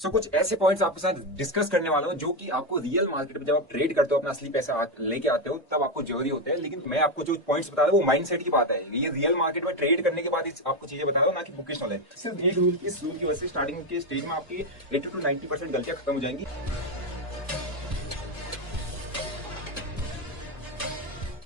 कुछ ऐसे पॉइंट्स आपके साथ डिस्कस करने वाला हूं जो कि आपको रियल मार्केट में जब आप ट्रेड करते हो, अपना असली पैसा लेके आते हो, तब आपको जरूरी होते हैं। लेकिन मैं आपको जो पॉइंट्स बता रहा हूँ वो माइंडसेट की बात है। ये रियल मार्केट में ट्रेड करने के बाद आपको चीजें बता रहा हूँ, ना कि बुकिश नॉलेज। सिर्फ एक रूल, इस रूल की वजह से स्टार्टिंग के स्टेज में आपकी 80 to 90% गलतियां खत्म हो जाएंगी।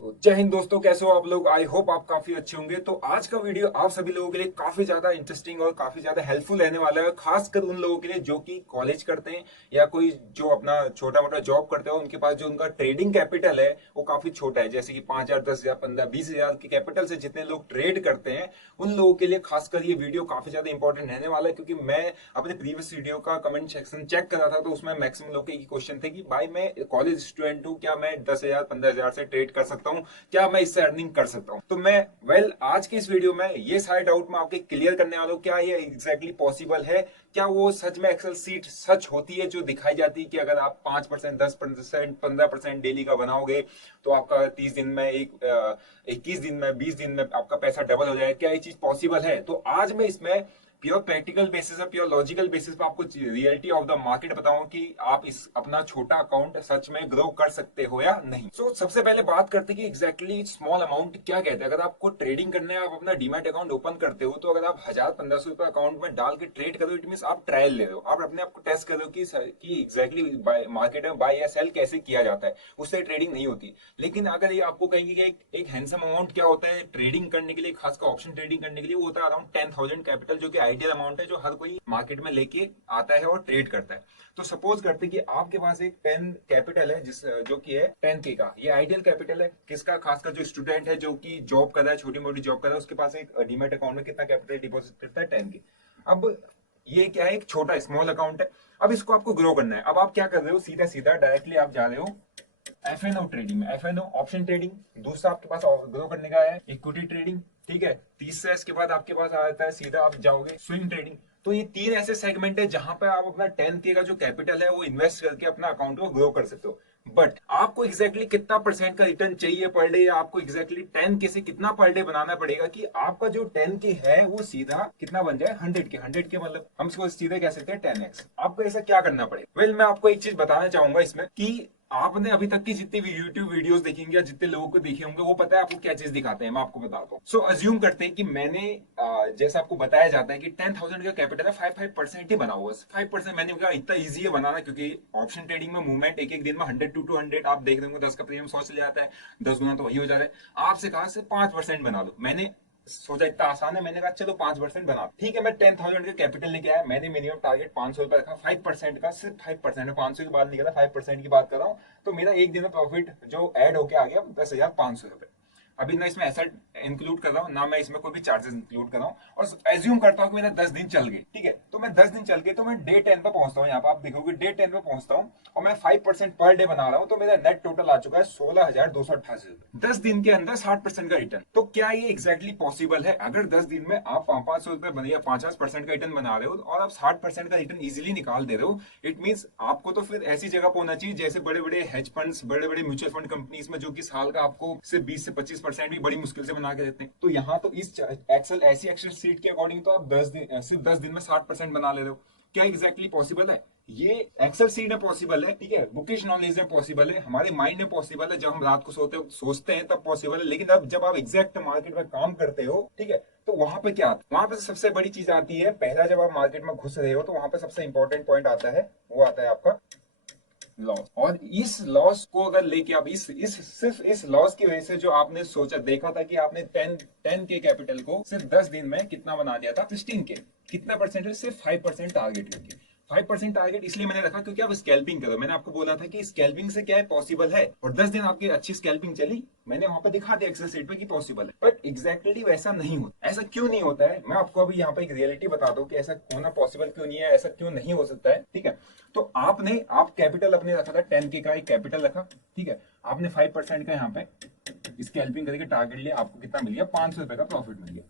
तो जय हिंद दोस्तों, कैसे हो आप लोग? आई होप आप काफी अच्छे होंगे। तो आज का वीडियो आप सभी लोगों के लिए काफी ज्यादा इंटरेस्टिंग और काफी ज्यादा हेल्पफुल रहने वाला है, खासकर उन लोगों के लिए जो कि कॉलेज करते हैं या कोई जो अपना छोटा मोटा जॉब करते हो। उनके पास जो उनका ट्रेडिंग कैपिटल है वो काफी छोटा है, जैसे कि 5,000, 10,000, 15, 20,000 के कैपिटल से जितने लोग ट्रेड करते हैं, उन लोगों के लिए खासकर ये वीडियो काफी ज्यादा इंपॉर्टेंट रहने वाला है। क्योंकि मैं अपने प्रीवियस वीडियो का कमेंट सेक्शन चेक कर रहा था, तो उसमें मैक्सिमम लोग के क्वेश्चन थे कि भाई मैं कॉलेज स्टूडेंट हूँ, क्या मैं 10,000, 15,000 से ट्रेड कर सकता हूँ? क्या मैं इससे अर्निंग कर सकता हूं? तो मैं आज की इस वीडियो में ये सारे डाउट मैं आपके क्लियर करने वाला हूं। क्या ये एग्जैक्टली पॉसिबल है? क्या वो सच में एक्सेल सीट सच होती है जो दिखाई जाती है कि अगर आप 5%, 10%, 15% डेली का बनाओगे तो आपका 30 दिन में 21 दिन में, 20 दिन में आपका पैसा डबल हो जाएगा? क्या ये चीज पॉसिबल है? तो आज मैं इसमें प्योर प्रैक्टिकल बेसिस और प्योर लॉजिकल बेसिस पे आपको रियलिटी ऑफ द मार्केट बताऊं कि आप इस अपना छोटा अकाउंट सच में ग्रो कर सकते हो या नहीं। सबसे पहले बात करते हैं कि एग्जैक्टली स्मॉल अमाउंट क्या कहते हैं। अगर आपको ट्रेडिंग करने है, आप अपना डीमैट अकाउंट ओपन करते हो, तो अगर आप 1,000, 1,500 रुपए अकाउंट में डाल के ट्रेड कर रहे हो, इट मीन आप ट्रायल ले रहे हो, आप अपने आप को टेस्ट कर रहे हो कि एग्जैक्टली मार्केट में बाय या सेल कैसे किया जाता है। उससे ट्रेडिंग नहीं होती। लेकिन अगर ये आपको कहेंगे कि एक हैंडसम अमाउंट क्या होता है ट्रेडिंग करने के लिए, खासकर ऑप्शन ट्रेडिंग करने के लिए, वो होता है अराउंड 10,000 कैपिटल, जो कि आइडियल अमाउंट है जो हर कोई मार्केट में लेके आता है और ट्रेड करता है। तो सपोज करते हैं कि आपके पास एक 10 कैपिटल है, जिस जो कि है 10K का। ये आइडियल कैपिटल है किसका? खासकर जो स्टूडेंट है जो कि जॉब कर रहा है, छोटी मोटी जॉब कर रहा है, उसके पास एक डीमैट अकाउंट में कितना कैपिटल डिपॉजिट करता है? 10K। अब ये क्या है? एक छोटा स्मॉल अकाउंट है। अब इसको आपको ग्रो करना है। अब आप क्या कर रहे हो? सीधा सीधा डायरेक्टली आप जा रहे हो एफएनओ ट्रेडिंग में, एफएनओ ऑप्शन ट्रेडिंग। दूसरा आपके पास ग्रो करने का है इक्विटी ट्रेडिंग, ठीक है। तीसरा इसके बाद आपके पास आ जाता है, सीधा आप जाओगे स्विंग ट्रेडिंग। तो ये तीन ऐसे सेगमेंट है जहां पे आप अपना 10K का जो कैपिटल है वो इन्वेस्ट करके अपना अकाउंट को ग्रो कर सकते हो। बट आपको एग्जैक्टली कितना परसेंट का रिटर्न चाहिए पर डे, या आपको एग्जैक्टली 10K से कितना पर डे बनाना पड़ेगा कि आपका जो 10K है वो सीधा कितना बन जाए? 100K। 100K मतलब हम इसको सीधे कह सकते हैं 10x। आपको ऐसा क्या करना पड़ेगा? वेल, मैं आपको एक चीज बताना चाहूंगा इसमें कि आपने अभी तक की जितनी भी यूट्यूब वीडियोस देखेंगे या जितने लोगों को देखे होंगे, वो पता है आपको क्या चीज दिखाते हैं। मैं आपको बताता हूँ। अज्यूम करते हैं कि मैंने जैसे आपको बताया जाता है कि 10,000 का कैपिटल है, 5% ही बनाओ बस। 5% मैंने कहा इतना ईजी है बनाना, क्योंकि ऑप्शन ट्रेडिंग में मूवमेंट एक एक दिन में 100 to 200 आप देख रहे होंगे। 10 का प्रीमियम 100 चले जाता है, 10 गुना तो वही हो जा रहा है। आपसे कहा सिर्फ 5% बना लो। मैंने सोचा इतना आसान है, मैंने कहा चलो 5% बना। ठीक है, मैं 10,000 का कैपिटल लेके आया। मैंने मिनिमम टारगेट 500 रुपए रखा। 5% का, सिर्फ 5% है, 500 की बात नहीं कर रहा, 5% की बात कर रहा हूँ। तो मेरा एक दिन में प्रॉफिट जो ऐड होके आ गया 10,500 रुपए। अभी ना इसमें ऐसा इंक्लूड कर रहा हूँ ना, मैं इसमें कोई भी चार्जेस इंक्लूड कर रहा हूँ। और एज्यूम करता हूँ कि मेरा 10 दिन चल गए, ठीक है। तो मैं 10 दिन चल गए तो मैं डे 10 पे पहुंचता हूँ। यहाँ पे आप देखोगे डे 10 पे पहुंचता हूँ और मैं 5% पर डे बना रहा हूँ। तो मेरा नेट टोटल आ चुका है 16,288 रुपए, 10 दिन के अंदर 60% का रिटर्न। तो क्या ये एग्जैक्टली पॉसिबल है? अगर 10 दिन में आप 500 रुपए बने या 50% का रिटर्न बना रहे हो और आप 60% का रिटर्न इजिली निकाल दे रहे हो, इट मीन आपको तो फिर ऐसी जगह पर होना चाहिए जैसे बड़े बड़े हेज फंड्स, बड़े बड़े म्यूचुअल फंड कंपनीज में, जो कि साल का आपको सिर्फ 20 से 25% भी बड़ी मुश्किल से बना के देते हैं। तो यहाँ तो इस एक्सेल, ऐसी एक्सेल सीट के अकॉर्डिंग तो आप 10 दिन, सिर्फ 10 दिन में 60% बना ले रहे हो। क्या एग्जैक्टली पॉसिबल है? ये एक्सेल सीट में पॉसिबल है, ठीक है, बुकिश नॉलेज में पॉसिबल है, हमारे माइंड में पॉसिबल है, जब हम रात को सोचते हैं तब पॉसिबल है। लेकिन अब जब आप एग्जैक्ट मार्केट में काम करते हो, ठीक है, तो वहां पे क्या आता है? वहां पे सबसे बड़ी चीज आती है, पहला जब आप मार्केट में घुस रहे हो तो वहां पे सबसे इंपॉर्टेंट पॉइंट आता है, वो आता है आपका लॉस। और इस लॉस को अगर लेके आप इस सिर्फ इस लॉस की वजह से जो आपने सोचा, देखा था कि आपने 10K कैपिटल को सिर्फ 10 दिन में कितना बना दिया था? 16K। कितना परसेंट है? सिर्फ 5% टारगेट करके। 5% टारगेट इसलिए मैंने रखा क्योंकि आप स्कैल्पिंग करो। मैंने आपको बोला था कि स्कैल्पिंग से क्या है, पॉसिबल है। और 10 दिन आपकी अच्छी स्कैल्पिंग चली, मैंने वहां पर दिखा दिया एक्सेल शीट पे कि पॉसिबल है। बट एग्जैक्टली वैसा नहीं होता। ऐसा क्यों नहीं होता है? मैं आपको अभी यहाँ पे एक रियलिटी बताता हूँ कि ऐसा होना पॉसिबल क्यों नहीं है, ऐसा क्यों नहीं हो सकता है, ठीक है। तो आप कैपिटल अपने रखा था 10K का, एक कैपिटल रखा, ठीक है। आपने 5% का यहाँ पे स्कैल्पिंग करके टारगेट लिया, आपको कितना मिल गया? 500 रुपए का प्रॉफिट मिल गया।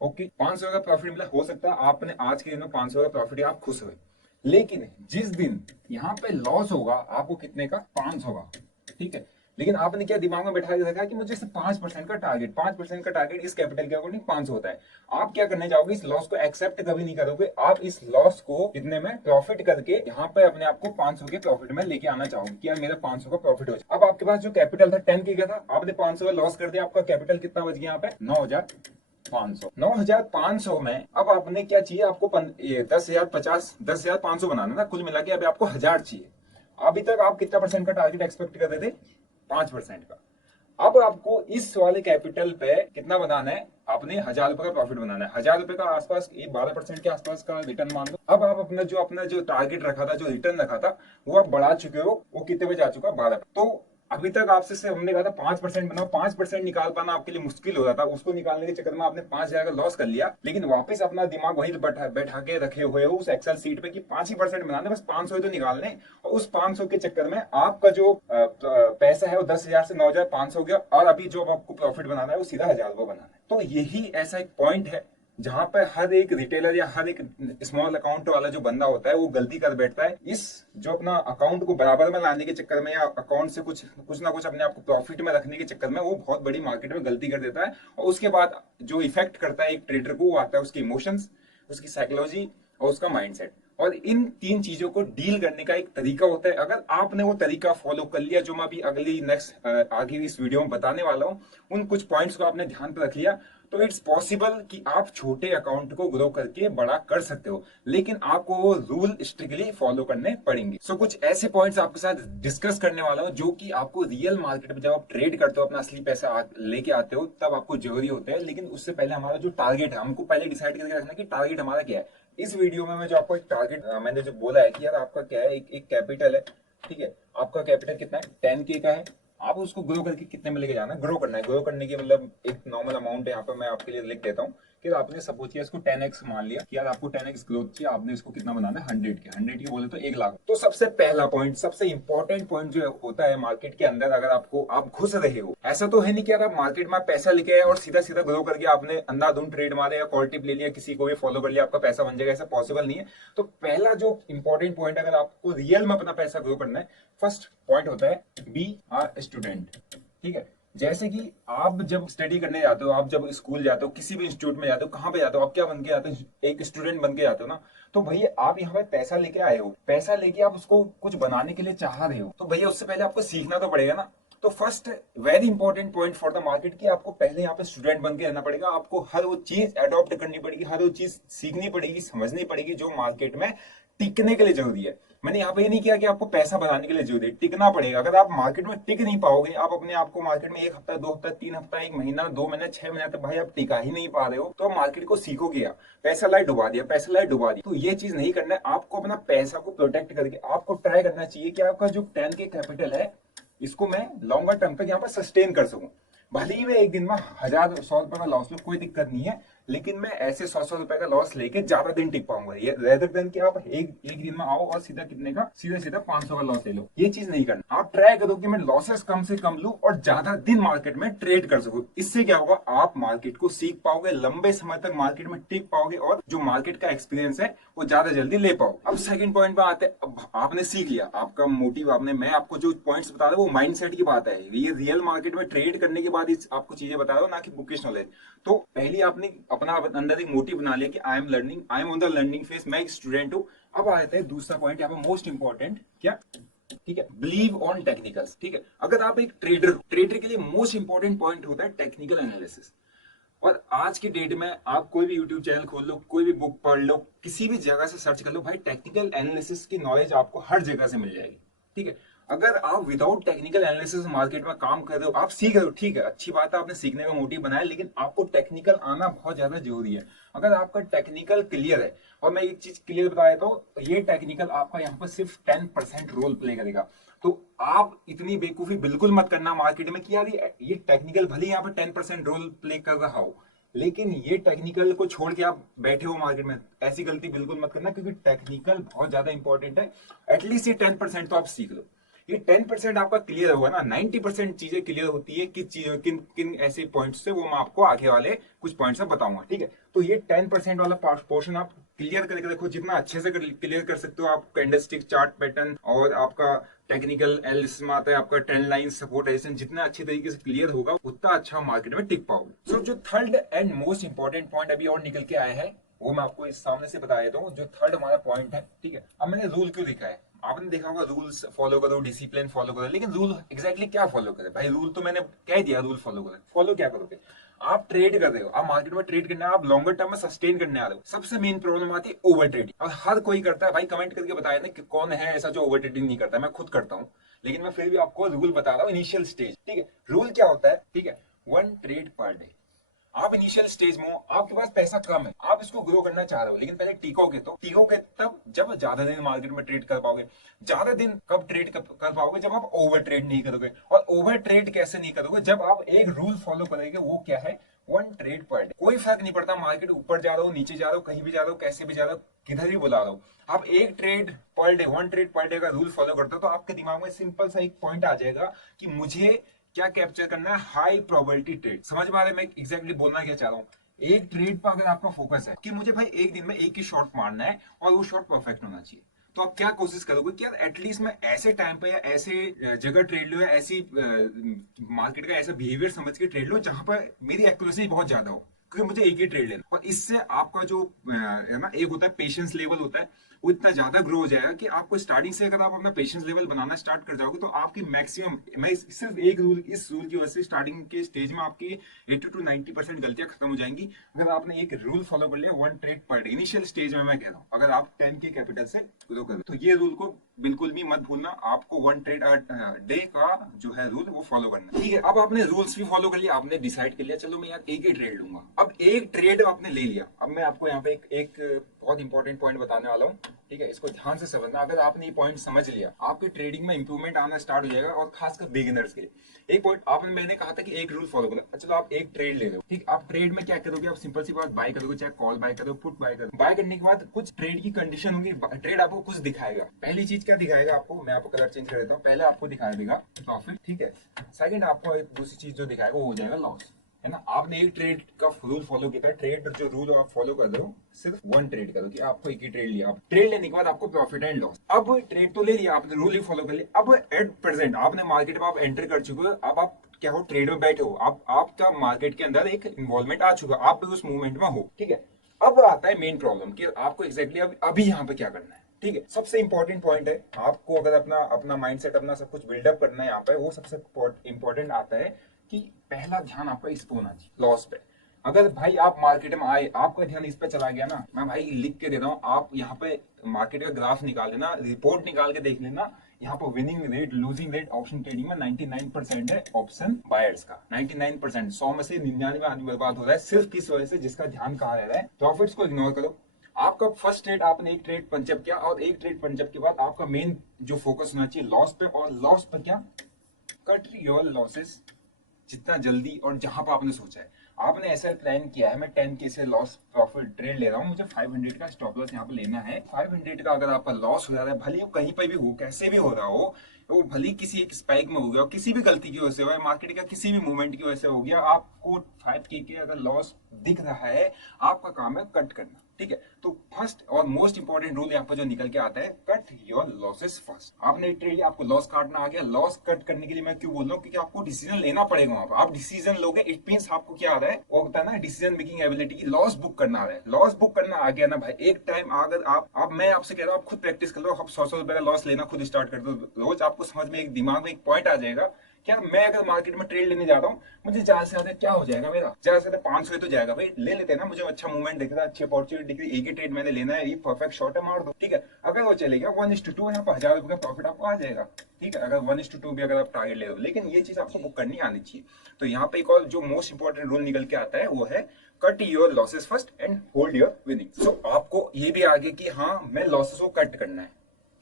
ओके, 500 का प्रॉफिट मिला। हो सकता है आपने आज के दिन में 500 का प्रॉफिट, आप खुश हुए। लेकिन जिस दिन यहाँ पे लॉस होगा, आपको कितने का? 500 का, ठीक है। लेकिन आपने क्या दिमाग में बैठा के रखा कि मुझे सिर्फ 5% का टारगेट, 5% का टारगेट इस कैपिटल के अकॉर्डिंग 500 होता है। आप क्या करने जाओगे, इस लॉस को एक्सेप्ट कभी नहीं करोगे, आप इस लॉस को कितने में प्रॉफिट करके यहाँ पे अपने आप को 500 के प्रॉफिट में लेके आना चाहोगे कि यार मेरा 500 का प्रॉफिट हो जाए। अब आपके पास जो कैपिटल था 10 की क्या था, आपने 500 का लॉस कर दिया, आपका कैपिटल कितना बच गया यहाँ पे 9,500 में। अब आपने क्या चाहिए, आपको 10,500 बनाना था, कुल मिला के अभी आपको 1000 चाहिए। अभी तक आप कितना परसेंट का टारगेट एक्सपेक्ट कर रहे थे, 5% का। अब आपको इस वाले कैपिटल पे कितना बनाना है, आपने 1000 रुपए का प्रॉफिट बनाना है। 1000 रुपए का आसपास 12% के आसपास का रिटर्न मान लो। अब आप अपना जो टारगेट रखा था, जो रिटर्न रखा था, वो आप बढ़ा चुके हो। वो कितने पे जा चुका, 12। तो अभी तक आपसे से हमने कहा था 5% बनाओ, 5% निकाल पाना आपके लिए मुश्किल हो रहा था। उसको निकालने के चक्कर में आपने 5,000 का लॉस कर लिया, लेकिन वापस अपना दिमाग वही बैठा के रखे हुए हो उस एक्सेल सीट पे कि 5% बनाने, बस 500 ही तो निकालने। और उस 500 के चक्कर में आपका जो पैसा है वो 10,000 से 9,500 हो गया, और अभी जो आपको प्रॉफिट बनाना है वो सीधा 1000 रुपये बनाना है। तो यही ऐसा एक पॉइंट है जहां पर हर एक रिटेलर या हर एक स्मॉल अकाउंट वाला जो बंदा होता है वो गलती कर बैठता है। इस जो अपना अकाउंट को बराबर में लाने के चक्कर में या अकाउंट से कुछ ना कुछ अपने आप को प्रॉफिट में रखने के चक्कर में वो बहुत बड़ी मार्केट में गलती कर देता है। और उसके बाद जो इफेक्ट करता है एक ट्रेडर को, वो आता है उसके इमोशंस, उसकी साइकोलॉजी और उसका माइंडसेट। और इन 3 चीजों को डील करने का एक तरीका होता है। अगर आपने वो तरीका फॉलो कर लिया जो मैं अभी आगे इस वीडियो में बताने वाला हूँ, उन कुछ पॉइंट्स को आपने ध्यान पर रख लिया, तो इट्स पॉसिबल कि आप छोटे अकाउंट को ग्रो करके बड़ा कर सकते हो। लेकिन आपको वो रूल स्ट्रिक्टली फॉलो करने पड़ेंगे। सो कुछ ऐसे पॉइंट्स आपके साथ डिस्कस करने वाला हूँ जो कि आपको रियल मार्केट में जब आप ट्रेड करते हो, अपना असली पैसा लेके आते हो, तब आपको जरूरी होते हैं। लेकिन उससे पहले हमारा जो टारगेट है, हमको पहले डिसाइड करके रखना कि टारगेट हमारा क्या है। इस वीडियो में मैं जो आपको एक टारगेट मैंने जो बोला है कि यार आपका क्या है, एक कैपिटल है, ठीक है। आपका कैपिटल कितना है, 10K का है। आप उसको ग्रो करके कितने में लेके जाना है, ग्रो करना है। ग्रो करने की मतलब एक नॉर्मल अमाउंट है, यहाँ पर मैं आपके लिए लिख देता हूँ कि आपने सपोज किया इसको 10x मान लिया कि यार आपको 10x ग्रोथ चाहिए। आपने इसको कितना बनाना है, 100 की बोले तो 1 लाख। तो सबसे पहला पॉइंट, सबसे इंपॉर्टेंट पॉइंट जो होता है मार्केट के अंदर, अगर आप घुस रहे हो, ऐसा तो है नहीं कि यार आप मार्केट में पैसा लेके आए और सीधा सीधा ग्रो करके आपने अंधाधुंध ट्रेड मारे या कॉल टिप ले लिया, किसी को भी फॉलो कर लिया, आपका पैसा बन जाएगा, ऐसा पॉसिबल नहीं है। तो पहला जो इंपॉर्टेंट पॉइंट, अगर आपको रियल में अपना पैसा ग्रो करना है, फर्स्ट पॉइंट होता है बी आर स्टूडेंट, ठीक है। जैसे कि आप जब स्टडी करने जाते हो, आप जब स्कूल जाते हो, किसी भी इंस्टीट्यूट में जाते हो, कहाँ पे जाते हो, आप क्या बन के जाते हो, एक स्टूडेंट बन के जाते हो ना। तो भैया आप यहाँ पे पैसा लेके आए हो, पैसा लेके आप उसको कुछ बनाने के लिए चाह रहे हो, तो भैया उससे पहले आपको सीखना तो पड़ेगा ना। तो first very important point for the market कि आपको पहले यहाँ पे स्टूडेंट बन के रहना पड़ेगा। आपको हर वो चीज अडॉप्ट करनी पड़ेगी, हर वो चीज सीखनी पड़ेगी, समझनी पड़ेगी जो मार्केट में टिकने के लिए जरूरी है। मैंने यहाँ पे ये नहीं किया कि आपको पैसा बनाने के लिए जरूरी है, टिकना पड़ेगा। अगर आप मार्केट में टिक नहीं पाओगे, आप अपने आप को मार्केट में 1 हफ्ता, 2 हफ्ता, 3 हफ्ता, 1 महीना, 2 महीने, 6 महीने तक भाई आप टिका ही नहीं पा रहे हो, तो मार्केट को सीखोगे क्या, पैसा लाए डुबा दिया, पैसा लाए डुबा दिया। तो ये चीज नहीं करना है। आपको अपना पैसा को प्रोटेक्ट करके आपको ट्राई करना चाहिए कि आपका जो 10K कैपिटल है, इसको मैं लॉन्गर टर्म तक यहाँ पर सस्टेन कर सकूं। भले ही मैं एक दिन में 1,000-100 रुपए का लॉस लो, कोई दिक्कत नहीं है, लेकिन मैं ऐसे 100 रुपए का लॉस लेके ज्यादा दिन टिक पाऊंगा। ये रेदर देन कि आप एक दिन में आओ और सीधा कितने का, सीधा 500 का लॉस ले लो। ये चीज नहीं करना। आप ट्राई करो कि मैं लॉसेस कम से कम लूं और ज्यादा दिन मार्केट में ट्रेड कर सकूं। इससे क्या होगा, आप मार्केट को सीख पाओगे, लंबे समय तक मार्केट में टिक पाओगे और जो मार्केट का एक्सपीरियंस है वो ज्यादा जल्दी ले पाओ। अब सेकंड पॉइंट पे आते हैं। अब आपने सीख लिया, आपका मोटिव, मैं आपको जो पॉइंट्स बता रहा हूँ वो माइंडसेट की बात है। ये रियल मार्केट में ट्रेड करने के बाद आपको चीजें बता रहा हूँ, ना कि बुकिश नॉलेज। तो पहले आपने अपना अंदर एक मोटिव बना लिया कि I am learning, I am on the learning phase, मैं एक स्टूडेंट हूँ। अब आते हैं दूसरा पॉइंट यहाँ पे, मोस्ट इंपॉर्टेंट क्या, ठीक है, बिलीव ऑन टेक्निकल्स, ठीक है। अगर आप एक ट्रेडर के लिए मोस्ट इंपॉर्टेंट पॉइंट होता है टेक्निकल एनालिसिस। और आज की डेट में आप कोई भी यूट्यूब चैनल खोल लो, कोई भी बुक पढ़ लो, किसी भी जगह से सर्च कर लो, भाई टेक्निकल एनालिसिस की नॉलेज आपको हर जगह से मिल जाएगी, ठीक है। अगर आप विदाउट टेक्निकल एनालिसिस मार्केट में काम कर रहे हो, आप सीख रहे हो, ठीक है, अच्छी बात है, आपने सीखने का मोटिव बनाया, लेकिन आपको टेक्निकल आना बहुत ज्यादा जरूरी है। अगर आपका टेक्निकल क्लियर है, और मैं एक चीज क्लियर बता देता हूँ, ये टेक्निकल आपका यहाँ पर सिर्फ 10% रोल प्ले करेगा। तो आप इतनी बेवकूफी बिल्कुल मत करना मार्केट में कि यार ये टेक्निकल भले यहाँ पर 10% रोल प्ले कर रहा हो, लेकिन ये टेक्निकल को छोड़ के आप बैठे हो मार्केट में, ऐसी गलती बिल्कुल मत करना, क्योंकि टेक्निकल बहुत ज्यादा इंपॉर्टेंट है। एटलीस्ट ये 10% तो आप सीख लो। ये 10% आपका क्लियर होगा ना, 90% चीजें क्लियर होती है। किन किन ऐसे पॉइंट्स से, वो मैं आपको आगे वाले कुछ पॉइंट्स में बताऊंगा, ठीक है। तो ये 10% वाला पोर्शन आप क्लियर करके देखो, जितना अच्छे से क्लियर कर सकते हो आप कैंडलस्टिक चार्ट पैटर्न और आपका टेक्निकल एनालिसिस में आता है आपका ट्रेंड लाइन सपोर्ट रेजिस्टेंस, जितना अच्छे तरीके से क्लियर होगा उतना अच्छा मार्केट में टिक पाओगे। सो जो third and most important point अभी और निकल के आया है वो मैं आपको इस सामने से बता देता हूँ। जो थर्ड हमारा पॉइंट है, ठीक है, अब मैंने रूल क्यों लिखा है, आपने देखा होगा रूल्स फॉलो करो, डिसिप्लिन फॉलो करो, लेकिन रूल एग्जैक्टली क्या फॉलो करे भाई? रूल तो मैंने कह दिया, रूल फॉलो करो, फॉलो क्या करोगे? आप ट्रेड कर रहे हो, आप मार्केट में ट्रेड करना है, आप लॉन्गर टर्म में सस्टेन करने आ रहे हो। सबसे मेन प्रॉब्लम आती है ओवर ट्रेडिंग, और हर कोई करता है भाई। कमेंट करके बताया ना कि कौन है ऐसा जो ओवर ट्रेडिंग नहीं करता। मैं खुद करता हूँ, लेकिन मैं फिर भी आपको रूल बता रहा हूँ इनिशियल स्टेज, ठीक है। रूल क्या होता है, ठीक है, 1 ट्रेड पर डे। आप इनिशियल स्टेज में हो, आपके पास पैसा कम है, आप इसको ग्रो करना चाह रहे हो, लेकिन पहले टिकोगे तब जब ज्यादा दिन मार्केट में ट्रेड कर पाओगे। ज्यादा दिन कब ट्रेड कर पाओगे? जब आप ओवर ट्रेड नहीं करोगे। और ओवर ट्रेड कैसे नहीं करोगे? जब आप एक रूल फॉलो करोगे, वो क्या है? 1 ट्रेड पर डे। कोई फर्क नहीं पड़ता मार्केट ऊपर जा रहा हो, नीचे जा रहा हो, कहीं भी जा रहा हो, कैसे भी जा रहा हो, किधर भी बुला रहा हो, आप एक trade per day 1 trade per day का रूल फॉलो करते हो, तो आपके दिमाग में सिंपल सा एक पॉइंट आ जाएगा कि मुझे क्या कैप्चर करना है? High probability trade. समझ में आ रहा है मैं एग्जैक्टली बोलना क्या चाह रहा हूँ? एक ट्रेड पर अगर आपका फोकस है कि मुझे भाई एक दिन में एक ही शॉट मारना है और वो शॉट परफेक्ट होना चाहिए, तो आप क्या कोशिश करोगे कि यार एटलीस्ट मैं ऐसे टाइम पे या ऐसे जगह ट्रेड लो, या ऐसी मार्केट का ऐसा बिहेवियर समझ के ट्रेड लो जहां पर मेरी एक्यूरेसी बहुत ज्यादा हो, क्योंकि मुझे एक ही ट्रेड लेना। और इससे आपका जो है ना, एक होता है पेशेंस लेवल होता है, वो इतना ज्यादा ग्रो हो जाएगा कि आपको स्टार्टिंग से अगर आप अपना पेशेंस लेवल बनाना स्टार्ट कर जाओगे तो आपकी मैक्सिमम, मैं सिर्फ एक रूल, इस रूल की वजह से स्टार्टिंग के स्टेज में आपकी 80 to 90% गलतियां खत्म हो जाएंगी अगर आपने एक रूल फॉलो कर लिया 1 trade per day. Initial stage में मैं कह रहा हूँ, अगर आप 10 के कैपिटल से ग्रो करो तो ये रूल को बिल्कुल भी मत भूलना, आपको 1 ट्रेड डे का जो है रूल वो फॉलो करना, ठीक है। अब आपने रूल्स भी फॉलो कर लिया, आपने डिसाइड कर लिया चलो मैं यार एक ही ट्रेड लूंगा। अब एक ट्रेड आपने ले लिया, अब मैं आपको यहाँ पे एक बहुत इंपॉर्टेंट पॉइंट बताने वाला हूँ, ठीक है, इसको ध्यान से समझना। अगर आपने ये पॉइंट समझ लिया, आपकी ट्रेडिंग में इंप्रूवमेंट आना स्टार्ट हो जाएगा, और खासकर बिगिनर्स के लिए। एक पॉइंट आपने, मैंने कहा था कि एक रूल फॉलो करो, चलो आप एक ट्रेड ले लो, ठीक। आप ट्रेड में क्या करोगे? आप सिंपल सी बात, बाय करोगे, चाहे कॉल बाय करो, पुट बाय करो। बाय करने के बाद कुछ ट्रेड की कंडीशन होगी, ट्रेड आपको कुछ दिखाएगा। पहली चीज क्या दिखाएगा आपको? मैं आपको कलर चेंज कर देता हूँ। पहले आपको दिखाई देगा प्रॉफिट, ठीक है। सेकंड आपको एक दूसरी चीज जो दिखाएगा वो हो जाएगा लॉस, है ना। आपने एक ट्रेड का रूल फॉलो किया था, ट्रेड जो रूल आप फॉलो कर रहे हो सिर्फ 1 ट्रेड करो, कि आपको एक ही ट्रेड लिया। आप ट्रेड लेने के बाद आपको प्रॉफिट एंड लॉस। अब ट्रेड तो ले लिया आपने, रूल ही फॉलो कर लिया। अब एट प्रेजेंट आपने मार्केट में आप एंटर कर चुके हो, अब आप क्या हो? ट्रेड में बैठे हो, आपका मार्केट के अंदर एक इन्वॉल्वमेंट आ चुका, आप उस मूवमेंट में हो, ठीक है। अब आता है मेन प्रॉब्लम कि आपको एग्जैक्टली अभी यहाँ पे क्या करना है, ठीक है। सबसे इंपॉर्टेंट पॉइंट है, आपको अगर अपना माइंडसेट, अपना सब कुछ बिल्डअप करना है यहाँ पे, वो सबसे इंपॉर्टेंट आता है कि पहला ध्यान आपका इस पे होना चाहिए, लॉस पे। अगर भाई आप मार्केट में आए, आपका ध्यान इस पे चला गया ना, मैं भाई लिख के दे रहा हूँ, आप यहाँ पे मार्केट का ग्राफ निकाल लेना, रिपोर्ट निकाल के देख लेना। यहाँ पर winning rate, losing rate option trading में 99% है ऑप्शन बायर्स का। 99%, 100 में से 99 आदमी बर्बाद हो रहा है सिर्फ किस वजह से? जिसका ध्यान कहाँ रह रहा है? प्रॉफिट्स को इग्नोर करो। आपका फर्स्ट ट्रेड, आपने एक ट्रेड पंचअप किया, और एक ट्रेड पंचअप के बाद आपका मेन जो फोकस होना चाहिए लॉस पे, और लॉस पे क्या? कट योर लॉसेस जितना जल्दी और जहां पर आपने सोचा है। आपने ऐसा प्लान किया है, मैं 10 के से लॉस प्रॉफिट ट्रेड ले रहा हूँ, मुझे 500 का स्टॉप लॉस यहाँ पे लेना है। 500 का अगर आपका लॉस हो जा रहा है, भले वो कहीं पर भी हो, कैसे भी हो रहा हो, वो भले किसी एक स्पाइक में हो गया, किसी भी गलती की वजह से हो, मार्केट का किसी भी मूवमेंट की वजह से हो गया, आपको 5K के अगर लॉस दिख रहा है, आपका काम है कट करना, ठीक है। तो फर्स्ट और मोस्ट इंपॉर्टेंट रूल यहाँ पर जो निकल के आता है, कट योर लॉसेस फर्स्ट। आपने ट्रेड लिया, आपको लॉस काटना आ गया, लॉस कट करने के लिए मैं क्यों बोल रहा हूँ? क्योंकि आपको डिसीजन लेना पड़ेगा वहां पर। आप डिसीजन लोगे, इट मींस आपको क्या आ रहा है? वो होता है ना डिसीजन मेकिंग एबिलिटी की, लॉस बुक करना आ रहा है। लॉस बुक करना आ गया ना भाई, एक टाइम अगर आप मैं आपसे कह रहा हूँ, आप खुद प्रैक्टिस कर लो, आप 100 रुपए का लॉस लेना खुद स्टार्ट कर दो रोज। आपको समझ में, एक दिमाग में एक पॉइंट आ जाएगा, क्या मैं अगर मार्केट में ट्रेड लेने जाता हूँ, मुझे ज्यादा से ज्यादा क्या हो जाएगा? मेरा ज्यादा से ज्यादा 500 तो जाएगा भाई, ले लेते हैं ना, मुझे अच्छा मूवमेंट दिख रहा है, अच्छी अपॉर्चुनिटी दिख रही है, एक ही ट्रेड मैंने लेना है, ये परफेक्ट शॉट है, मार दो, ठीक है। अगर वो चलेगा 1:2, यहाँ पर 1000 रुपए का प्रॉफिट आपको आ जाएगा, ठीक है, अगर 1:2 भी अगर आप टारगेट ले दो। लेकिन ये चीज आपको बुक करनी आनी चाहिए। तो यहाँ पे एक और जो मोस्ट इंपॉर्टेंट रूल निकल के आता है, वो है cut your losses first and hold your winning. So आपको ये भी आगे कि हाँ, मैं लॉसेस को कट करना है,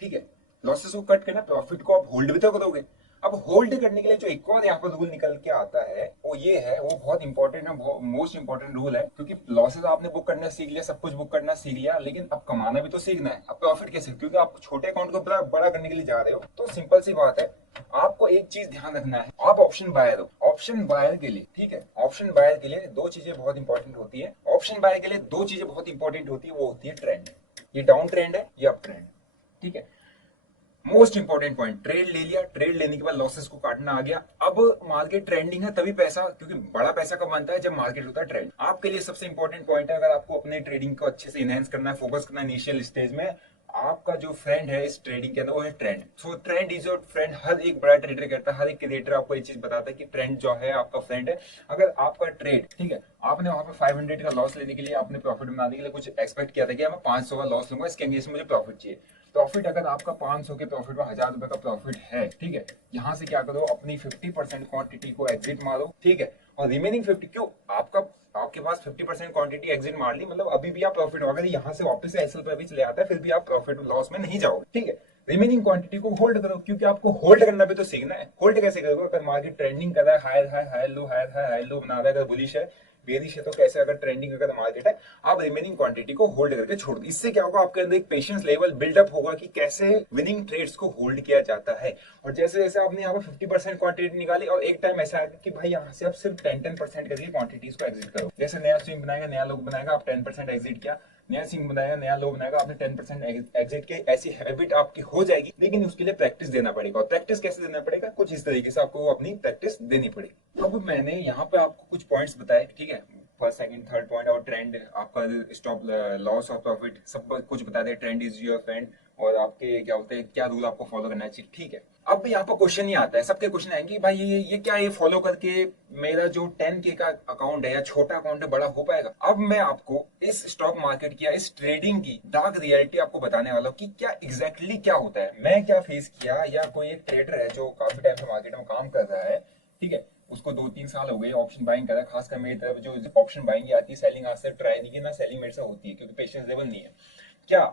ठीक है, लॉसेस को कट करना, प्रॉफिट को आप होल्ड भी तो करोगे। अब होल्ड करने के लिए जो एक और यहाँ पर रूल निकल के आता है वो ये है, वो बहुत इंपॉर्टेंट है, मोस्ट इंपॉर्टेंट रूल है। क्योंकि लॉसेस आपने बुक करना सीख लिया, सब कुछ बुक करना सीख लिया, लेकिन अब कमाना भी तो सीखना है। अब प्रॉफिट कैसे, क्योंकि आप छोटे अकाउंट को बड़ा करने के लिए जा रहे हो, तो सिंपल सी बात है, आपको एक चीज ध्यान रखना है, आप ऑप्शन बायर हो। ऑप्शन बायर के लिए, ठीक है, ऑप्शन बायर के लिए दो चीजें बहुत इंपॉर्टेंट होती है। ऑप्शन बायर के लिए दो चीजें बहुत इंपॉर्टेंट होती है, वो होती है ट्रेंड, ये डाउन ट्रेंड है, ये अप ट्रेंड, ठीक है। मोस्ट इंपॉर्टेंट पॉइंट, ट्रेड ले लिया, ट्रेड लेने के बाद लॉसेस को काटना आ गया। अब मार्केट ट्रेंडिंग है तभी पैसा, क्योंकि बड़ा पैसा कब बनता है, जब मार्केट होता है ट्रेंड। आपके लिए सबसे इंपॉर्टेंट पॉइंट है, अगर आपको अपने ट्रेडिंग को अच्छे से इनहेंस करना है, फोकस करना है इनिशियल स्टेज में, आपका जो फ्रेंड है इस ट्रेडिंग के अंदर वो है trend. So trend is your friend. हर एक बड़ा ट्रेडर कहता है, हर एक क्रिएटर आपको ये चीज बताता है कि ट्रेंड जो है आपका फ्रेंड है। अगर आपका ट्रेड, ठीक है, आपने वहां पे 500 का लॉस लेने के लिए, आपने प्रॉफिट बनाने के लिए कुछ एक्सपेक्ट किया था कि मैं 500 का लॉस लूंगा, इसके अंगेंस्ट मुझे प्रॉफिट चाहिए। प्रॉफिट अगर आपका 500 के प्रॉफिट में 1000 रुपए का प्रॉफिट है, ठीक है, यहाँ से क्या करो, अपनी 50% क्वांटिटी को एग्जिट मारो, ठीक है, और रिमेनिंग 50 क्यों, आपके पास 50% क्वांटिटी एग्जिट मार ली, मतलब अभी भी आप प्रॉफिट हो, अगर यहाँ से वापस से एसएल पे भी चले आता है फिर भी आप प्रॉफिट लॉस में नहीं जाओगे, ठीक है। रिमेनिंग क्वांटिटी को होल्ड करो, क्योंकि आपको होल्ड करना भी तो सीखना है। होल्ड कैसे करोगे, अगर मार्केट ट्रेंडिंग कर रहा है, higher high higher low, higher high higher low बना रहा है, अगर बुलिश है, बेरिश है, तो कैसे, अगर ट्रेंडिंग अगर मार्केट है, आप रिमेनिंग क्वांटिटी को होल्ड करके छोड़ दो। इससे क्या होगा, आपके अंदर एक पेशेंस लेवल बिल्डअप होगा कि कैसे विनिंग ट्रेड्स को होल्ड किया जाता है। और जैसे जैसे आपने यहाँ पे 50% क्वांटिटी निकाली, और एक टाइम ऐसा आएगा कि भाई यहाँ से आप सिर्फ 10% करके क्वांटिटीज को एग्जिट करो। जैसे नया स्विंग बनाएगा, नया लो बनाएगा, आप 10% एग्जिट किया, नया स्विंग बनाएगा, नया लो बनाएगा, आपने 10% एग्जिट किया। ऐसी हैबिट आपकी हो जाएगी, लेकिन उसके लिए प्रैक्टिस देना पड़ेगा। और प्रैक्टिस कैसे देना पड़ेगा, कुछ इस तरीके से आपको अपनी प्रैक्टिस देनी पड़ेगी। अब मैंने यहाँ पे आपको कुछ पॉइंट्स बताए, ठीक है, फर्स्ट सेकंड थर्ड पॉइंट, और ट्रेंड, आपका स्टॉप लॉस और प्रॉफिट सब कुछ बता दे, ट्रेंड इज योर फ्रेंड, और आपके क्या होते हैं, क्या रूल आपको फॉलो करना चाहिए, ठीक है। अब यहाँ पर क्वेश्चन ही आता है, सबके क्वेश्चन आएंगे, भाई ये क्या, ये फॉलो करके मेरा जो 10K का अकाउंट है या छोटा अकाउंट है बड़ा हो पाएगा। अब मैं आपको इस स्टॉक मार्केट की या इस ट्रेडिंग की डार्क रियलिटी आपको बताने वाला हूँ कि क्या एग्जैक्टली क्या होता है, मैं क्या फेस किया, या कोई एक ट्रेडर है जो काफी टाइम से मार्केट में काम कर रहा है, ठीक है, उसको 2-3 साल हो गए ऑप्शन बाइंग कर रहा है। खासकर मेरी तरफ जो ऑप्शन बाइंग आती है, सेलिंग आज से ट्राई नहीं की ना, सेलिंग मेरे से होती है क्योंकि पेशेंस लेवल नहीं है। क्या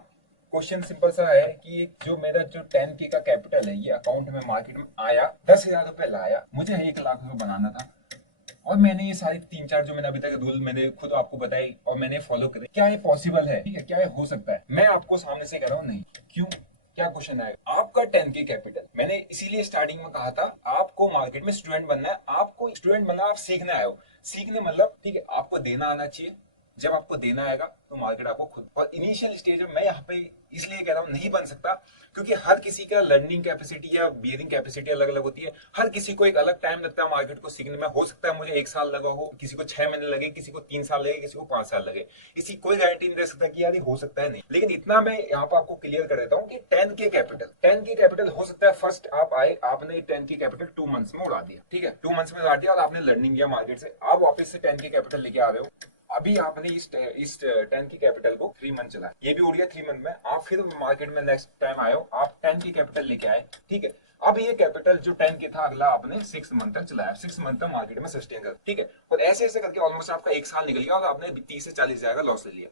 क्वेश्चन सिंपल सा है कि जो मेरा जो 10K का कैपिटल है, ये अकाउंट में मार्केट में आया, 10,000 रुपए लाया, मुझे 1 लाख रुपए बनाना था, और मैंने ये सारी 3-4 जो मैंने अभी तक रूल मैंने खुद आपको बताई और मैंने फॉलो करे, क्या ये पॉसिबल है, ठीक है, क्या ये हो सकता है? मैं आपको सामने से कह रहा हूँ नहीं। क्यों, क्या क्वेश्चन आएगा, आपका 10K कैपिटल, मैंने इसीलिए स्टार्टिंग में कहा था आपको मार्केट में स्टूडेंट बनना है। आपको स्टूडेंट बनना, आप सीखने आए हो, सीखने मतलब, ठीक है, आपको देना आना चाहिए। जब आपको देना आएगा तो मार्केट आपको खुद, और इनिशियल स्टेज में मैं यहाँ पे इसलिए कह रहा हूँ नहीं बन सकता क्योंकि हर किसी का लर्निंग कैपेसिटी या बियरिंग कैपेसिटी अलग अलग होती है। हर किसी को एक अलग टाइम लगता है मार्केट को सीखने में। हो सकता है मुझे 1 साल लगा हो, किसी को 6 महीने लगे, किसी को 3 साल लगे, किसी को 5 साल लगे। इसी कोई गारंटी नहीं दे सकता कि यार हो सकता है नहीं। लेकिन इतना मैं यहाँ पर आपको क्लियर कर देता हूँ कि 10K कैपिटल हो सकता है फर्स्ट आप आए, आपने 10K कैपिटल 2 मंथ्स में उड़ा दिया, ठीक है, 2 मंथ्स में उड़ा दिया और आपने लर्निंग किया मार्केट से। आप वापस से 10K कैपिटल लेके आ रहे हो, अभी आपने इस 10K कैपिटल को 3 मंथ चला, ये भी उड़ गया 3 मंथ में। आप फिर मार्केट में नेक्स्ट टाइम आए हो, आप 10K कैपिटल लेके आए, ठीक है, अब ये कैपिटल जो 10K था अगला आपने 6 मंथ तक चलाया, 6 मंथ तक मार्केट में सस्टेन कर, ठीक है, और ऐसे ऐसे करके ऑलमोस्ट आपका 1 साल निकल गया और आपने 30 से 40 हजार का लॉस ले लिया,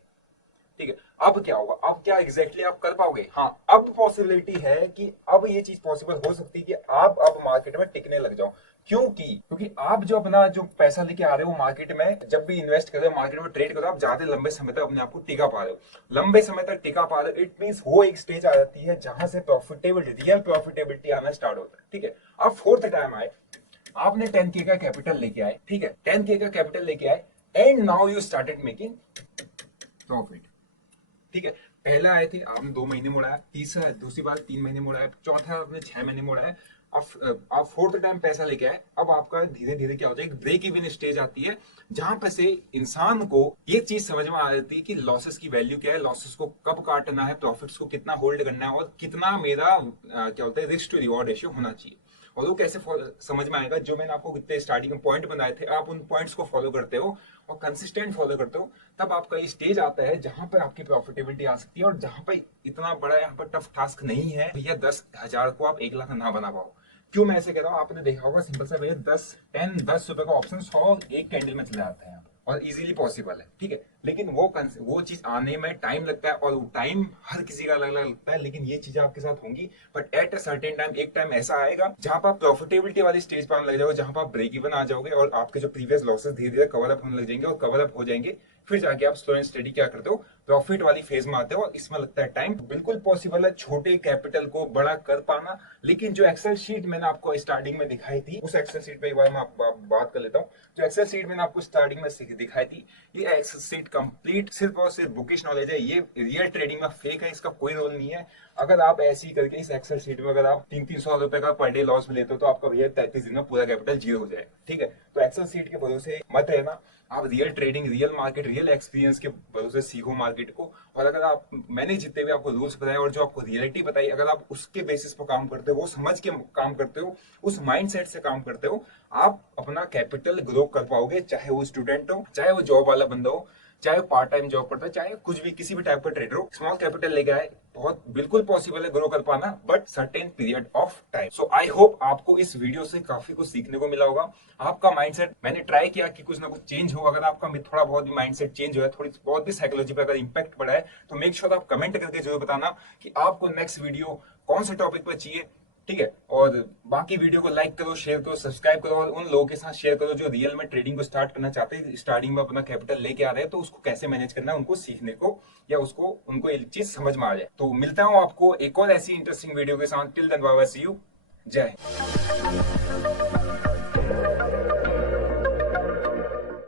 ठीक है। अब क्या होगा, अब क्या एग्जैक्टली आप कर पाओगे? हाँ, अब पॉसिबिलिटी है कि अब ये चीज पॉसिबल हो सकती है कि आप अब मार्केट में टिकने लग जाओ। क्योंकि आप जो अपना जो पैसा लेके आ रहे हो मार्केट में, जब भी इन्वेस्ट कर रहे हो मार्केट में ट्रेड कर रहे हो, आप ज्यादा लंबे समय तक अपने आप को टिका पा रहे हो, लंबे समय तक टिका पा रहे हो। इट मींस वो एक स्टेज आ जाती है जहां से रियल प्रॉफिटेबिलिटी आना स्टार्ट होता है, ठीक है। अब फोर्थ टाइम आए, आपने 10K का कैपिटल लेके आए, ठीक है, 10K का कैपिटल लेके आए, and now you started making profit, ठीक है। पहला आए थे आपने 2 महीने में उड़ाया, तीसरा दूसरी बार 3 महीने में उड़ाया, चौथा आपने 6 महीने में उड़ाया, आप फोर्थ टाइम पैसा लेके आए। अब आपका धीरे धीरे क्या होता है, एक ब्रेक इवन स्टेज आती है जहां पे से इंसान को ये चीज समझ में आ जाती है कि लॉसेस की वैल्यू क्या है, लॉसेस को कब काटना है, प्रॉफिट्स को कितना होल्ड करना है, और कितना मेरा क्या होता है रिस्क टू रिवॉर्ड रेशियो होना चाहिए। और वो कैसे समझ में आएगा, जो मैंने आपको कितने स्टार्टिंग में पॉइंट बनाए थे, आप उन पॉइंट्स को फॉलो करते हो और कंसिस्टेंट फॉलो करते हो, तब आपका ये स्टेज आता है जहां पर आपकी प्रॉफिटेबिलिटी आ सकती है, और जहां पर इतना बड़ा यहाँ पर टफ टास्क नहीं है भैया 10,000 को आप 1 लाख ना बना पाओ। क्यों मैं ऐसे कह रहा हूँ, आपने देखा होगा सिंपल सा भैया 10 रुपए का ऑप्शन 100 एक कैंडल में चले आता है। और इजीली पॉसिबल है, ठीक है। लेकिन वो चीज आने में टाइम लगता है और टाइम हर किसी का अलग अलग लगता है, लेकिन ये चीजें आपके साथ होंगी। But at a certain time एक टाइम ऐसा आएगा जहां पर आप प्रॉफिटेबिलिटी वाली स्टेज पर आने लग जाओगे, जहां पर आप ब्रेक इवन आ जाओगे और आपके जो प्रीवियस लॉसेस धीरे धीरे कवर अप होने लग जाएंगे और कवर अप हो जाएंगे। फिर जाके आप स्लो एंड स्टडी क्या करते हो, प्रॉफिट वाली फेज में आते हो। और इसमें लगता है टाइम। बिल्कुल पॉसिबल है छोटे कैपिटल को बड़ा कर पाना। लेकिन जो एक्सेल शीट मैंने आपको स्टार्टिंग में दिखाई थी, उस एक्सेल शीट पे एक बार मैं बात कर लेता हूँ। जो एक्सेल शीट मैंने आपको स्टार्टिंग में दिखाई थी, ये एक्सेल शीट कंप्लीट सिर्फ और सिर्फ बुकिश नॉलेज है। ये रियल ट्रेडिंग में फेक है, इसका कोई रोल नहीं है। अगर आप ऐसे ही करके इस एक्सेल शीट में अगर आप 300 रुपए का पर डे लॉस में लेते हो तो आपका भैया 33 दिन में पूरा कैपिटल जीरो हो जाएगा, ठीक है। तो एक्सेल शीट के भरोसे मत रहना। आप real trading, real market, real experience के भरोसे सीखो मार्केट को। और अगर आप, मैंने जितने भी आपको रूल्स बताए और जो आपको रियलिटी बताई, अगर आप उसके बेसिस पर काम करते हो, वो समझ के काम करते हो, उस माइंडसेट से काम करते हो, आप अपना कैपिटल ग्रो कर पाओगे। चाहे वो स्टूडेंट हो, चाहे वो जॉब वाला बंदा हो, चाहे पार्ट टाइम जॉब करता है, चाहे कुछ भी किसी भी टाइप का ट्रेडर हो, स्मॉल कैपिटल लेके आए, बहुत बिल्कुल पॉसिबल है ग्रो कर पाना, but certain period of time. So I hope आपको इस वीडियो से काफी कुछ सीखने को मिला होगा। आपका माइंडसेट, मैंने ट्राई किया कि कुछ ना कुछ चेंज हो। अगर आपका थोड़ा बहुत भी माइंडसेट चेंज हुआ है, थोड़ी बहुत भी साइकोलॉजी पर अगर इंपैक्ट पड़ा है, तो मेक श्योर आप कमेंट करके जरूर बताना कि आपको नेक्स्ट वीडियो कौन से टॉपिक पर चाहिए, ठीक है। और बाकी वीडियो को लाइक करो, शेयर करो, सब्सक्राइब करो और उन लोगों के साथ शेयर करो जो रियल में ट्रेडिंग को स्टार्ट करना चाहते हैं, स्टार्टिंग में अपना कैपिटल लेके आ रहे हैं, तो उसको कैसे मैनेज करना है उनको सीखने को, या उसको उनको एक चीज समझ में आ जाए। तो मिलता हूं आपको एक और ऐसी इंटरेस्टिंग वीडियो के साथ। Till then bye bye, see you, जय हिंद।